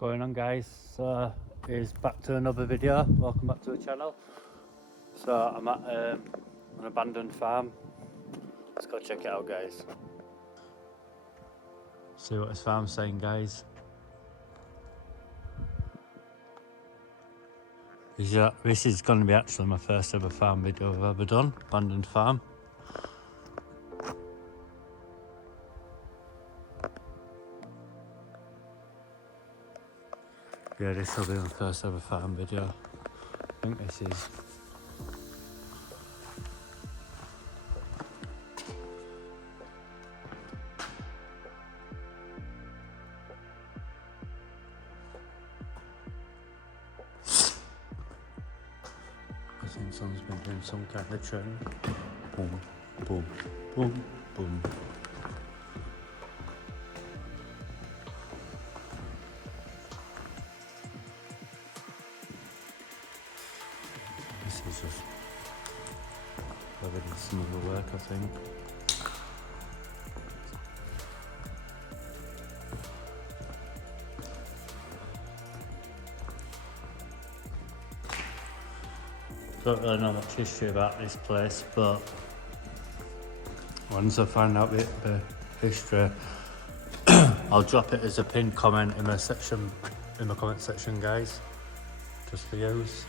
going on, guys? Is back to another video. Welcome back to the channel. So I'm at an abandoned farm. Let's go check it out, guys. See what this farm's saying, guys. This is going to be actually my first ever farm video I've ever done. Abandoned farm. Yeah, this will be my first ever farm video. I think this is. I think someone's been doing some kind of training. Boom, boom, boom, boom. This is just evidence some of the work, I think. Don't really know much history about this place, but once I find out the history, I'll drop it as a pinned comment in the comment section, guys, just for use.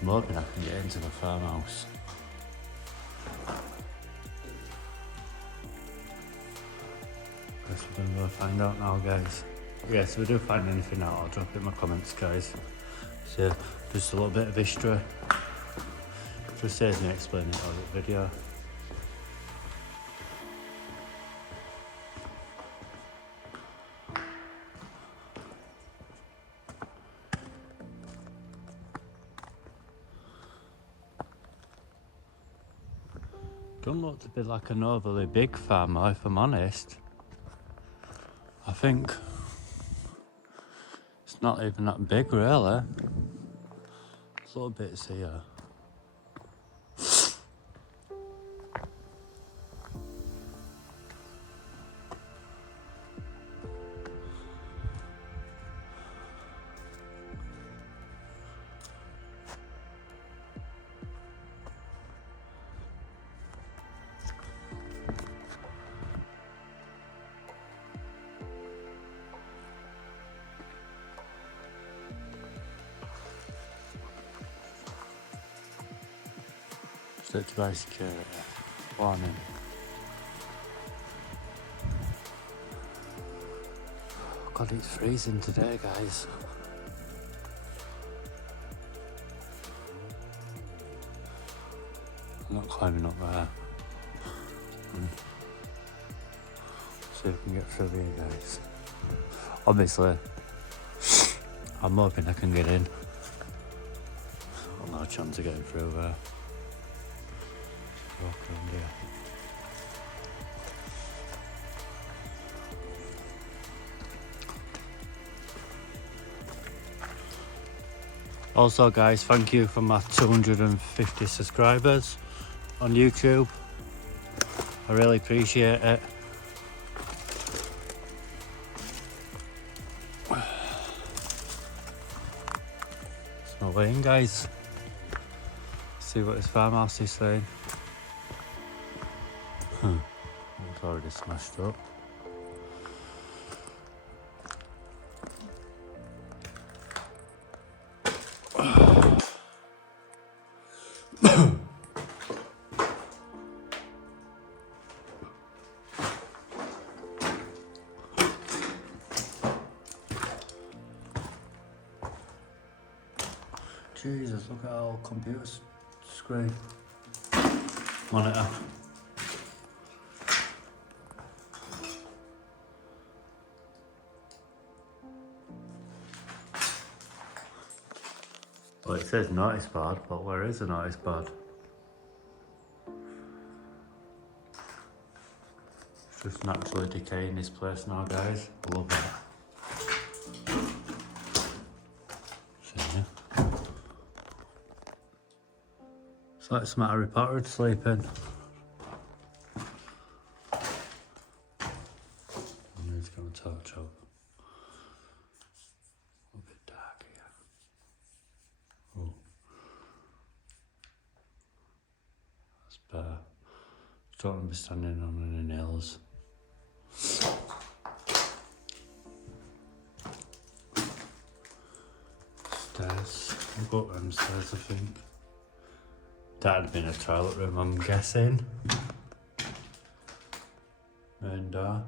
I'm hoping I can get into the farmhouse. Guess we're gonna go find out now, guys. Yes, if we do find anything out, I'll drop it in my comments, guys. So, just a little bit of history. Just saves me explaining it on the video. Don't look to be like an overly big farm, if I'm honest. I think it's not even that big, really. There's little bits here. Search by security. Warning. God, it's freezing today, guys. I'm not climbing up there. See if we can get through here, guys. Obviously, I'm hoping I can get in. Got no chance of getting through there. Walk around here. Also, guys, thank you for my 250 subscribers on YouTube. I really appreciate it. It's my way in, guys. See what this farmhouse is saying. It's already smashed up. Jesus, look at our computer screen monitor. Well, it says notice board, but where is the notice board? It's just naturally decaying this place now, guys. I love that. See? It's like some Harry Potter would sleep in. And he's going to torch up. A bit dark here. Oh. That's better. Don't want to be standing on any nails. Stairs. We'll go up them stairs, I think. That'd have been a toilet room, I'm guessing. And yeah.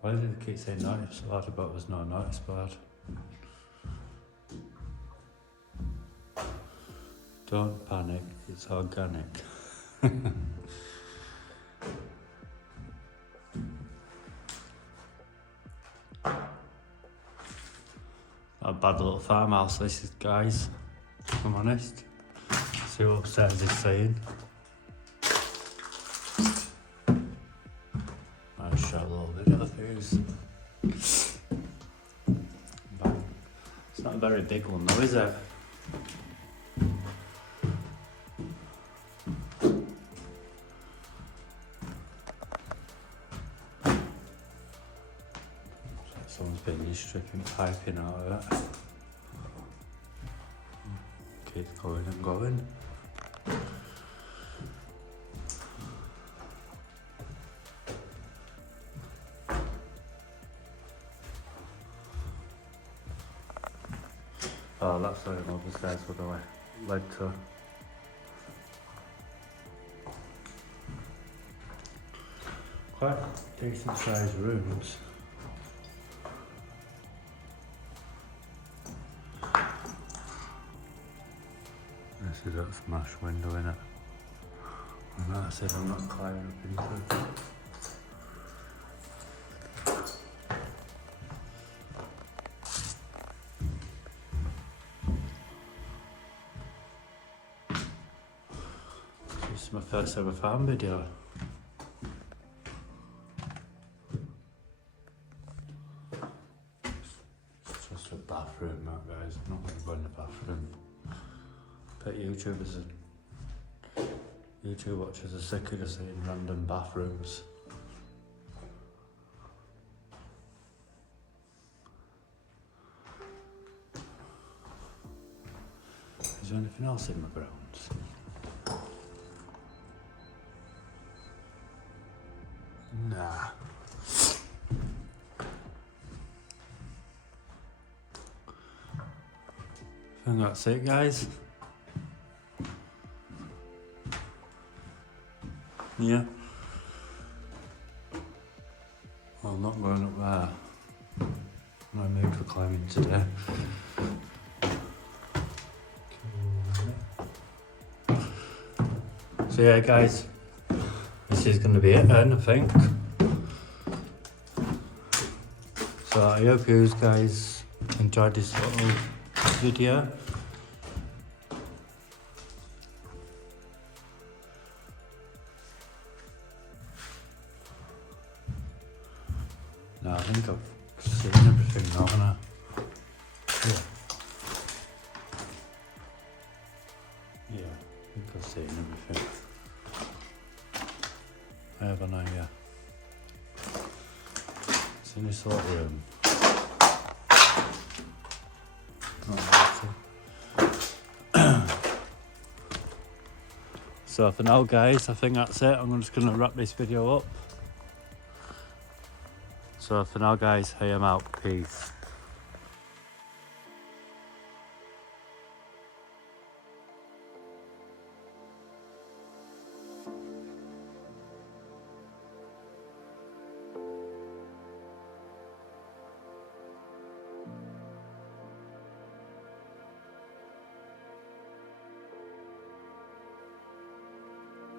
Why did they keep saying notice board about there's no notice board? Don't panic, it's organic. A bad little farmhouse this is, guys, if I'm honest. See what upstairs is saying. I'll show a little bit of the views. It's not a very big one though, is it? Someone's been stripping piping out of it. Keeps going and going. Oh, that's where I'm upstairs would have led to. Quite decent sized rooms. This is that smash window in it. And that's it, I'm not climbing up into it. This is my first ever farm video. It's just a bathroom, that guys. I'm not going to go in the bathroom. Bet YouTube watchers are sick of just seeing random bathrooms. Is there anything else in my grounds? Nah. I think that's it, guys. Yeah. Well, I'm not going up there. No mood for climbing today. So yeah, guys, this is going to be it then, I think. So I hope you guys enjoyed this little video. No, I think I've seen everything now, haven't I? Yeah. Yeah, I think I've seen everything. Haven't I? Yeah. It's in this little room. So for now, guys, I think that's it. I'm just going to wrap this video up. So for now, guys, I am out. Peace.